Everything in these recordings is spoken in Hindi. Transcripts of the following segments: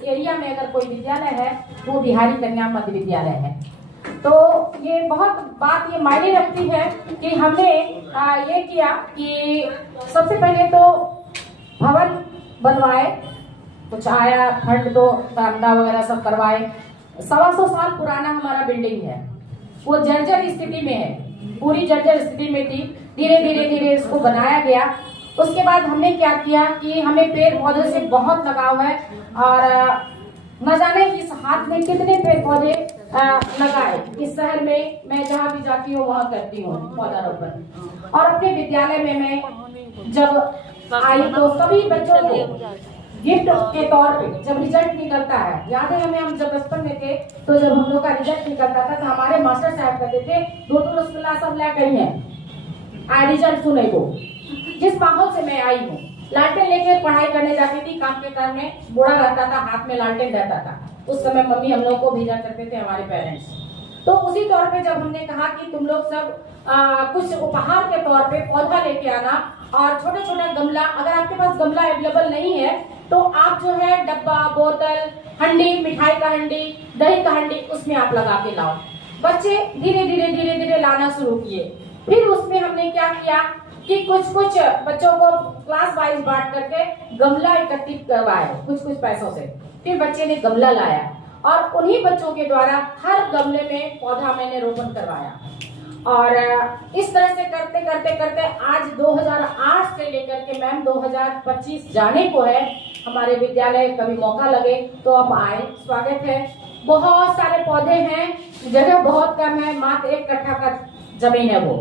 इस एरिया में अगर कोई विद्यालय है वो बिहारी कन्या मध्य विद्यालय है। तो ये बहुत बात ये मायने रखती है कि हमने ये किया कि सबसे पहले तो भवन बनवाए, कुछ आया फंड तो बरामदा वगैरह सब करवाए। 125 साल पुराना हमारा बिल्डिंग है, वो जर्जर स्थिति में है, पूरी जर्जर स्थिति में थी। धीरे धीरे धीरे इसको बनाया गया। उसके बाद हमने क्या किया कि हमें पेड़ पौधे से बहुत लगाव है और न जाने इस हाथ में कितने पेड़ पौधे लगाए। इस शहर में मैं जहाँ भी जाती हूँ वहाँ करती हूँ पौधारोपण। और अपने विद्यालय में मैं जब आई तो सभी बच्चों को गिफ्ट के तौर पे जब रिजल्ट निकलता है, याद है हमें, हम जब बचपन में थे तो जब हम लोग का रिजल्ट निकलता था तो हमारे मास्टर साहब कहते थे दो रसगुल्ला सब ला गई है रिजल्ट सुने को। जिस माहौल से मैं आई हूँ, लालटेन लेकर पढ़ाई करने जाती थी, काम के काम में बोरा रहता था, हाथ में लालटेन रहता था। उस समय मम्मी हम लोग को भेजा करते थे हमारे पेरेंट्स। तो उसी तौर पे जब हमने कहा कि तुम लोग सब कुछ उपहार के तौर पे पौधा लेके आना और छोटा छोटा गमला, अगर आपके पास गमला अवेलेबल नहीं है तो आप जो है डब्बा, बोतल, हंडी, मिठाई का हंडी, दही का हंडी, उसमें आप लगा के लाओ। बच्चे धीरे धीरे लाना शुरू किए। फिर उसमें हमने क्या किया कि कुछ बच्चों को क्लास वाइज बांट करके गमला एकत्रित करवाए कुछ पैसों से। फिर बच्चे ने गमला लाया और उन्हीं बच्चों के द्वारा हर गमले में पौधा मैंने रोपण करवाया। और इस तरह से करते करते आज 2008 से लेकर के मैम 2025 जाने को है। हमारे विद्यालय कभी मौका लगे तो आप आए, स्वागत है। बहुत सारे पौधे हैं, जगह बहुत कम है, मात्र 1 कट्ठा का जमीन है, वो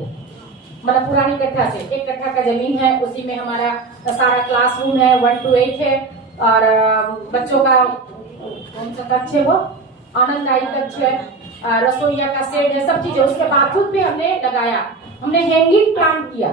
मतलब पुरानी कट्ठा से 1 कट्ठा का जमीन है। उसी में हमारा सारा क्लासरूम है, 1 to 8 है। और बच्चों का कौन सा कक्ष है, वो आनंददायी कक्ष है, रसोईया का सेट है, सब चीजें। उसके बावजूद भी हमने लगाया, हमने हैंगिंग प्लांट किया।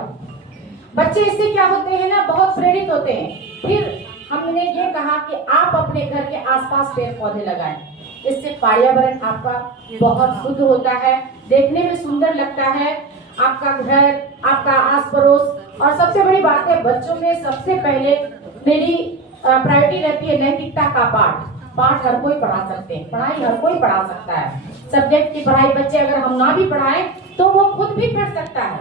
बच्चे इससे क्या होते हैं ना, बहुत प्रेरित होते हैं। फिर हमने ये कहा कि आप अपने घर के आसपास पेड़ पौधे लगाएं, इससे पर्यावरण आपका बहुत शुद्ध होता है, देखने में सुंदर लगता है, आपका घर, आपका आस पड़ोस। और सबसे बड़ी बात है, बच्चों में सबसे पहले मेरी प्रायोरिटी रहती है नैतिकता का पाठ हर कोई पढ़ा सकते हैं, पढ़ाई हर कोई पढ़ा सकता है। सब्जेक्ट की पढ़ाई बच्चे अगर हम ना भी पढ़ाएं तो वो खुद भी पढ़ सकता है,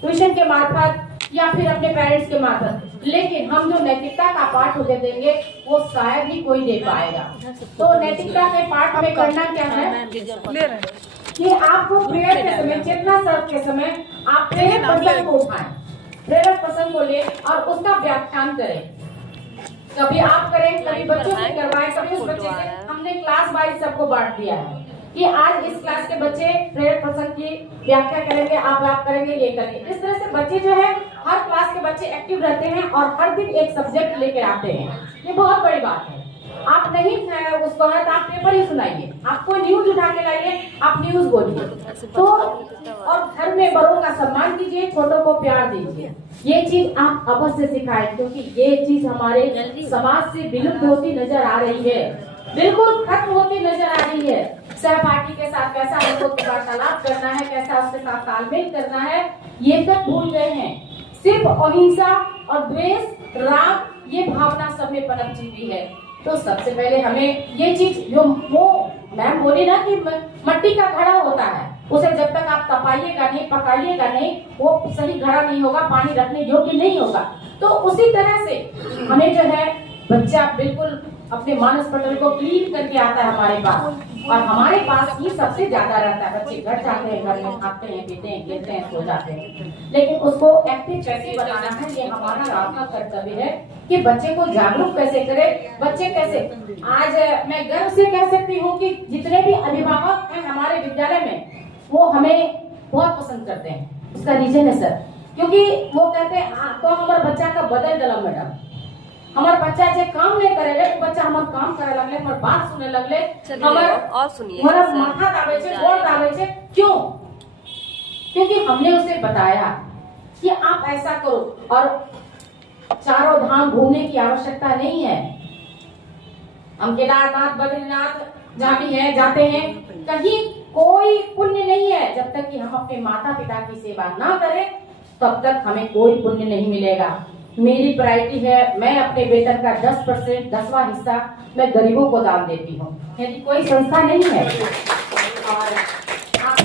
ट्यूशन के मार्फत या फिर अपने पेरेंट्स के मार्फत। लेकिन हम जो नैतिकता का पाठ उसे देंगे वो शायद ही कोई दे पाएगा। तो नैतिकता के पाठ में करना क्या है कि आपको प्रेयर के समय, चेतना सर्व के समय आप प्रेरक प्रसंग को उठाएं, प्रेरक प्रसंग को ले और उसका व्याख्यान करें। कभी आप करें, कभी बच्चों से करवाएं, कभी उस बच्चे से। हमने क्लास वाइज सबको बांट दिया है कि आज इस क्लास के बच्चे प्रेरक प्रसंग की व्याख्या करेंगे, आप करेंगे, ये करेंगे। इस तरह से बच्चे जो है, हर क्लास के बच्चे एक्टिव रहते हैं और हर दिन एक सब्जेक्ट लेके आते हैं। ये बहुत बड़ी बात है। आप नहीं उसको है तो आप पेपर ही सुनाइए, आपको न्यूज उठा के लाइए, आप न्यूज बोलिए। तो और घर में बड़ों का सम्मान कीजिए, छोटों को प्यार दीजिए। ये चीज आप अवश्य सिखाएं, क्योंकि ये चीज हमारे समाज से विलुप्त होती नजर आ रही है, बिल्कुल खत्म होती नजर आ रही है। सहपाठी के साथ कैसा हमको वार्तालाप करना है, कैसा उसके साथ तालमेल करना है, ये तक भूल गए हैं। सिर्फ अहिंसा और द्वेष, राग, ये भावना सब में पनप चुकी है। तो सबसे पहले हमें ये चीज, जो वो मैम बोली ना कि मट्टी का घड़ा होता है, उसे जब तक आप तपाइएगा नहीं, पकाइएगा नहीं, वो सही घड़ा नहीं होगा, पानी रखने योग्य नहीं होगा। तो उसी तरह से हमें जो है, बच्चा बिल्कुल अपने मानस पटल को क्लीन करके आता है हमारे पास, और हमारे पास ही सबसे ज्यादा रहता है। बच्चे घर जाते हैं, घर में खाते हैं, पीते हैं, खेलते हैं, सो जाते हैं, लेकिन उसको एक्टिव कैसे बनाना है, ये हमारा आपका कर्तव्य है कि बच्चे को जागरूक कैसे करें। बच्चे कैसे, आज मैं गर्व से कह सकती हूँ कि जितने भी अभिभावक हैं हमारे विद्यालय में, वो हमें बहुत पसंद करते हैं। उसका रीजन है सर, क्योंकि वो कहते हैं तो हमारे बच्चा का बदल डला मैडम, हमारे बच्चा जे काम नहीं करेले, बच्चा हमारे काम करे लगले, हमारे बात सुने लगले, हमारा माथा दाबे छे, गोड़ दाबे छे। क्यों? क्योंकि हमने उसे बताया कि आप ऐसा करो, और चारों धाम घूमने की आवश्यकता नहीं है। हम केदारनाथ, बद्रीनाथ जहाँ भी है जाते हैं, कहीं कोई पुण्य नहीं है। जब तक कि हम अपने माता पिता की सेवा ना करें, तब तक हमें कोई पुण्य नहीं मिलेगा। मेरी प्रायोरिटी है, मैं अपने वेतन का 10%, 10वां हिस्सा मैं गरीबों को दान देती हूँ। यदि कोई संस्था नहीं है और आप,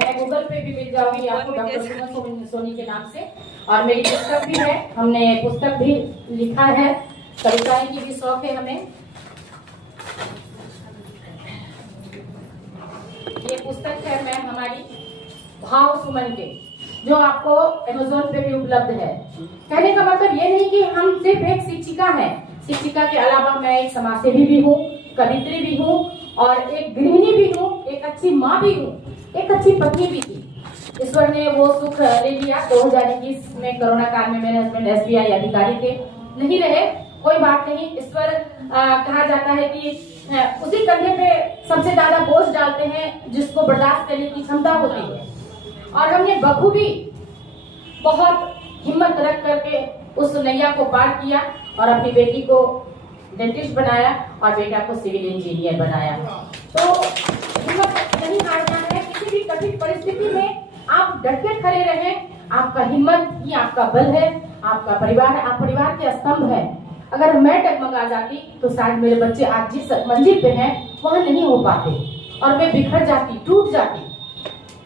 मैं गूगल पे भी मिल जाऊंगी आपको डॉक्टर सुमन सोनी के नाम से, और मेरी पुस्तक भी है, हमने पुस्तक भी लिखा है, कविताएं की भी शौक है हमें। ये पुस्तक है मैं हमारी भाव सुमन के, जो आपको अमेज़न पे भी उपलब्ध है। कहने का मतलब ये नहीं कि हम सिर्फ एक शिक्षिका हैं, शिक्षिका के अलावा मैं एक समाजसेवी भी हूँ, कवित्री भी हूँ, और एक गृहिणी भी हूँ, एक अच्छी माँ भी हूँ, एक अच्छी पत्नी भी थी। ईश्वर ने वो सुख ले लिया। 2021 में कोरोना काल में मेरे हस्बैंड SBI अधिकारी थे, नहीं रहे, कोई बात नहीं। ईश्वर कहा जाता है कि उसी कंधे पे सबसे ज्यादा बोझ डालते हैं जिसको बर्दाश्त करने की क्षमता होती है। और हमने बखूबी बहुत हिम्मत रख करके उस नैया को पार किया और अपनी बेटी को डेंटिस्ट बनाया और बेटा को सिविल इंजीनियर बनाया। तो हिम्मत नहीं हारना है, किसी भी कठिन परिस्थिति में आप डट के खड़े रहें। आपका हिम्मत ही आपका बल है, आपका परिवार है, आप परिवार के स्तंभ है। अगर मैं डगमगा जाती तो शायद मेरे बच्चे आज जिस मंजिल पे हैं वहां नहीं हो पाते और मैं बिखर जाती, टूट जाती।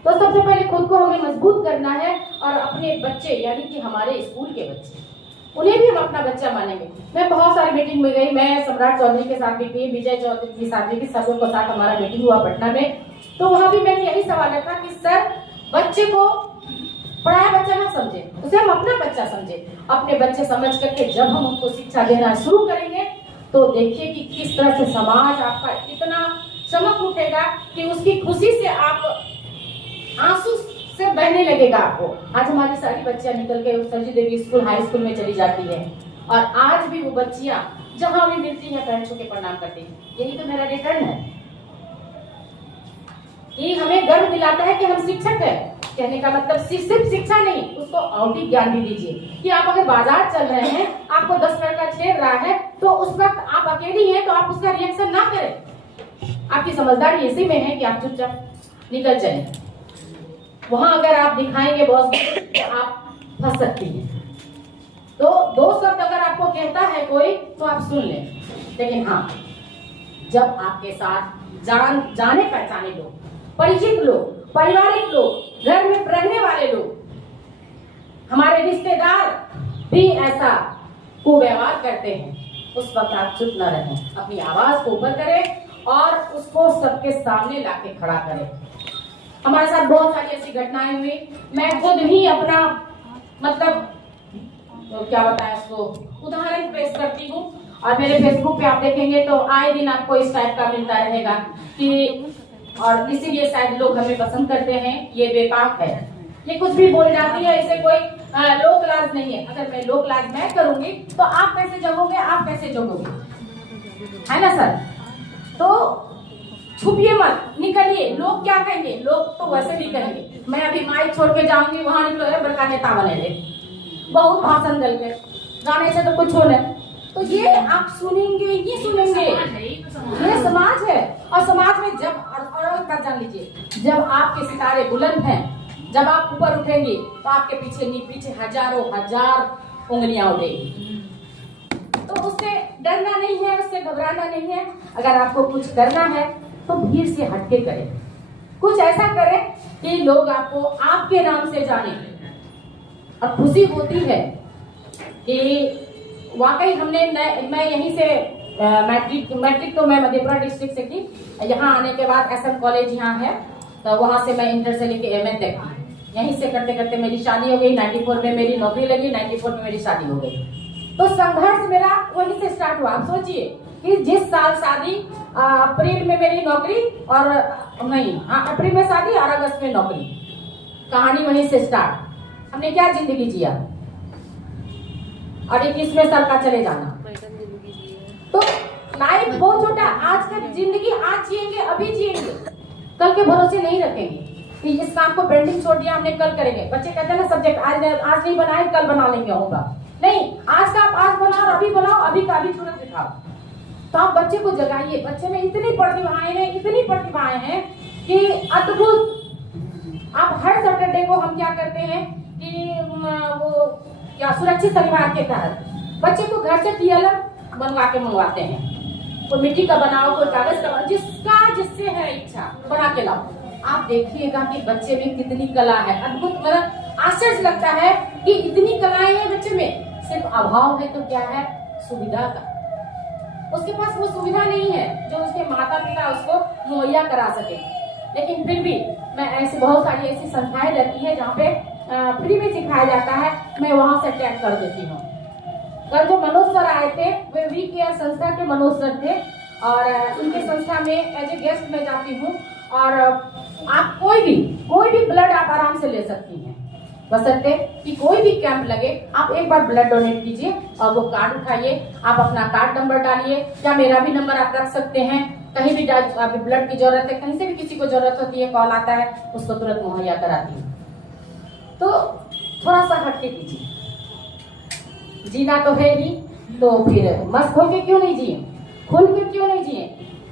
तो सबसे पहले खुद को हमें मजबूत करना है और अपने बच्चे यानी कि हमारे स्कूल के बच्चे, उन्हें भी हम अपना बच्चा मानेंगे। मैं बहुत सारी मीटिंग में गई, मैं सम्राट चौधरी के साथ भी गई, विजय चौधरी के साथ भी, सबों के साथ हमारा मीटिंग हुआ पटना में। तो वहां भी मैंने यही सवाल रखा कि सर, बच्चे को पढ़ाया बच्चा ना समझे, उसे हम अपना बच्चा समझे। अपने बच्चे समझ करके जब हम उनको शिक्षा देना शुरू करेंगे तो देखिए कि किस तरह से समाज आपका इतना चमक उठेगा कि उसकी खुशी से आप आंसू से बहने लगेगा आपको। आज हमारी सारी बच्चियां निकल के सरजी देवी स्कूल, हाई स्कूल में चली जाती है और आज भी वो बच्चियां जहां भी मिलती हैं पैर छू के प्रणाम करती हैं। यही तो मेरा रिटर्न है। ये हमें गर्व दिलाता है कि हम शिक्षक हैं। कहने का मतलब सिर्फ शिक्षा नहीं, उसको औटी ज्ञान भी दीजिए कि आप अगर बाजार चल रहे हैं, आपको 10 लड़का छेड़ रहा है, तो उस वक्त आप अकेली हैं तो आप उसका रिएक्शन ना करें। आपकी समझदारी इसी में है कि आप चुपचाप निकल चलें। वहां अगर आप दिखाएंगे बॉस तो आप फंस सकती हैं। तो 2 शब्द अगर आपको कहता है कोई तो आप सुन लें, लेकिन हाँ, जब आपके साथ जाने पहचाने लोग, परिचित लोग, पारिवारिक लोग, घर में रहने वाले लोग, हमारे रिश्तेदार भी ऐसा कुव्यवहार करते हैं, उस वक्त आप चुप न रहें, अपनी आवाज को ऊपर करें और उसको सबके सामने लाके खड़ा करें। हमारे साथ बहुत सारी ऐसी घटनाएं हुई। मैं खुद ही अपना मतलब क्या बताएं उसको उदाहरण पेश करती हूँ और मेरे फेसबुक पे आप देखेंगे तो आए दिन आपको इस टाइप का मिलता रहेगा कि, और इसीलिए शायद लोग हमें पसंद करते हैं, ये बेपाक है, ये कुछ भी बोल जाती है, इसे कोई लोक लाज नहीं है। अगर मैं लोक लाज मैं करूंगी तो आप कैसे जगोगे, आप कैसे जगोगे, है ना सर? तो छुपिए मत, निकलिए। लोग क्या कहेंगे, लोग तो वैसे भी कहेंगे। मैं अभी माइक छोड़ के जाऊंगी, वहां निकलो बड़का नेता बने ले, बहुत भाषण दल के, गाने से तो कुछ हो नहीं। तो ये आप सुनेंगे ही सुनेंगे, ये समाज है। और समाज में जब और जान लीजिए, जब आपके सितारे बुलंद हैं, जब आप ऊपर उठेंगे तो आपके पीछे हजारों हजार उंगलियां उठेगी। तो उससे डरना नहीं है, उससे घबराना नहीं है। अगर आपको कुछ करना है तो भीड़ से हटके करें, कुछ ऐसा करें कि लोग आपको आपके नाम से जाने। और खुशी होती है कि वाकई हमने, मैं यहीं से मैट्रिक तो मैं मधेपुरा डिस्ट्रिक्ट से की, यहाँ आने के बाद SM कॉलेज यहाँ है, तो वहां से मैं इंटर से लेके MA तक की। यहीं से करते करते मेरी शादी हो गई, 94 में मेरी नौकरी लगी, 94 में मेरी शादी हो गई। तो संघर्ष मेरा वहीं से स्टार्ट हुआ। आप सोचिए कि जिस साल शादी, अप्रैल में मेरी नौकरी, और नहीं अप्रैल में शादी और अगस्त में नौकरी, कहानी वहीं से स्टार्ट। हमने क्या जिंदगी जिया, और 21वें साल का चले जाना। तो लाइफ बहुत छोटा, आज का जिंदगी आज जिएंगे, अभी जिएंगे, कल के भरोसे नहीं रखेंगे कि इस काम को पेंडिंग छोड़ दिया, हमने कल करेंगे। बच्चे कहते हैं ना सब्जेक्ट आज नहीं बनाए कल बना लेंगे, होगा नहीं। आज का आप आज बनाओ, अभी बनाओ, अभी का अभी तुरंत दिखाओ। तो आप बच्चे को जगाइए। बच्चे में इतनी प्रतिभाएं हैं कि अद्भुत। आप हर सैटरडे को हम क्या करते हैं कि वो क्या सुरक्षित परिवार के तहत बच्चे को घर से टीएलएम बनवा के मंगवाते हैं। कोई मिट्टी का बनाओ, कोई कागज का बनाओ, जिससे है इच्छा बना के लाओ। आप देखिएगा कि बच्चे में कितनी कला है, अद्भुत, मतलब आश्चर्य लगता है कि इतनी कलाएं हैं बच्चे में। सिर्फ अभाव है तो क्या है, सुविधा का। उसके पास वो सुविधा नहीं है जो उसके माता पिता उसको मुहैया करा सके। लेकिन फिर भी मैं ऐसी बहुत सारी ऐसी संस्थाएं रहती है जहाँ पे फ्री में सिखाया जाता है, मैं वहां से अटेंड कर देती हूँ। कल जो मनोज सर आए थे वे वी केयर संस्था के मनोज सर थे और उनके संस्था में एज ए गेस्ट में जाती हूँ। और आप कोई भी ब्लड आप आराम से ले सकती हैं, बशर्ते कि कोई भी कैंप लगे। आप एक बार ब्लड डोनेट कीजिए और वो कार्ड उठाइए, आप अपना कार्ड नंबर डालिए या मेरा भी नंबर आप रख सकते हैं। कहीं भी अभी ब्लड की जरूरत है, कहीं से भी किसी को जरूरत होती है, कॉल आता है, उसको तुरंत मुहैया कराती हूँ। तो थोड़ा सा हटके कीजिए, जीना तो है ही, तो फिर मस्त होके क्यों नहीं जिए, खुल के क्यों नहीं जिए।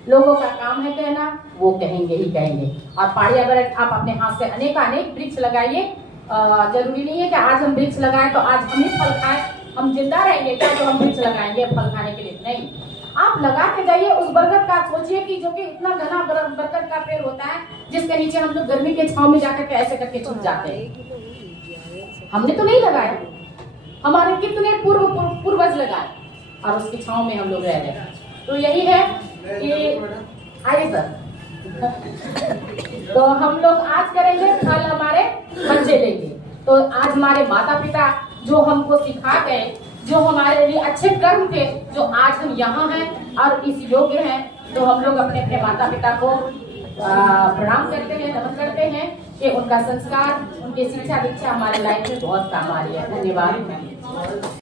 लोगों का काम है कहना, वो कहेंगे ही कहेंगे। और पर्यावरण आप अपने हाथ से अनेक वृक्ष लगाइए। जरूरी नहीं है कि आज हम वृक्ष लगाएं तो आज हम ही फल खाएं, हम जिंदा रहेंगे क्या तो हम वृक्ष लगाएंगे फल खाने के लिए, नहीं। आप लगा के जाइए उस बरगद का, सोचिए कि जो कि इतना घना बरगद का पेड़ होता है जिसके नीचे हम लोग गर्मी के छांव में जाकर के ऐसे करके छुप जाते हैं। हमने तो नहीं लगाया, हमारे कितने पूर्वज लगाए और उसकी छांव में हम लोग रह रहे। तो यही है कि आइए सर तो हम लोग आज करेंगे, कल हमारे बच्चे लेंगे। तो आज हमारे माता पिता जो हमको सिखा गए, जो हमारे लिए अच्छे कर्म थे, जो आज हम यहाँ हैं और इस योग्य हैं, तो हम लोग अपने अपने माता पिता को प्रणाम करते हैं, नमन करते हैं कि उनका संस्कार, उनकी शिक्षा दीक्षा हमारे लाइफ में बहुत काम आ रही है। धन्यवाद।